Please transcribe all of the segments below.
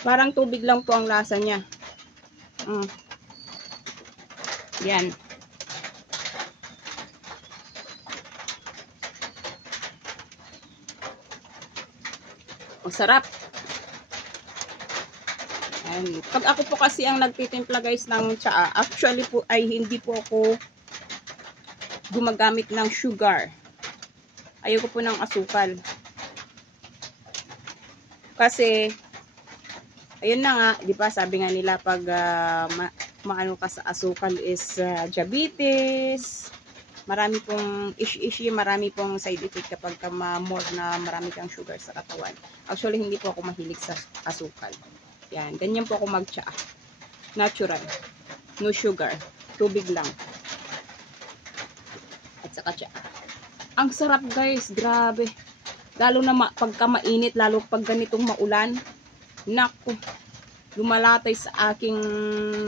Parang tubig lang po ang lasa niya. Yan. Ang sarap. And pag ako po kasi ang nagtitimpla guys ng tsaa, actually po ay hindi po ako gumagamit ng sugar. Ayoko po ng asukal. Kasi ayun na nga, di ba sabi nga nila pag maano ka sa asukal is diabetes, marami pong marami pong side effect kapag more na marami kang sugar sa katawan. Actually hindi po ako mahilig sa asukal. Yan, ganyan po ako mag-tsaa. Natural. No sugar. Tubig lang. At saka tsaa. Ang sarap guys, grabe. Lalo na pagka mainit, lalo pag ganitong maulan. Naku, lumalatay sa aking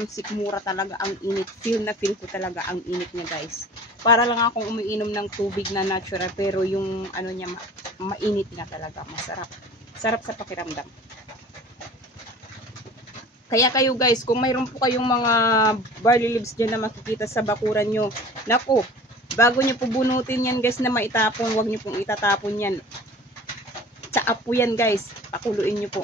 sikmura talaga ang init. Feel na feel ko talaga ang init niya guys. Para lang akong umiinom ng tubig na natural, pero yung ano niya, mainit na talaga. Masarap. Sarap sa pakiramdam. Kaya kayo guys, kung mayroon po kayong mga barley leaves dyan na makikita sa bakuran nyo, naku, bago nyo po bunutin yan guys na maitapon, huwag nyo pong itatapon yan. Tsaa po yan guys, pakuluin nyo po.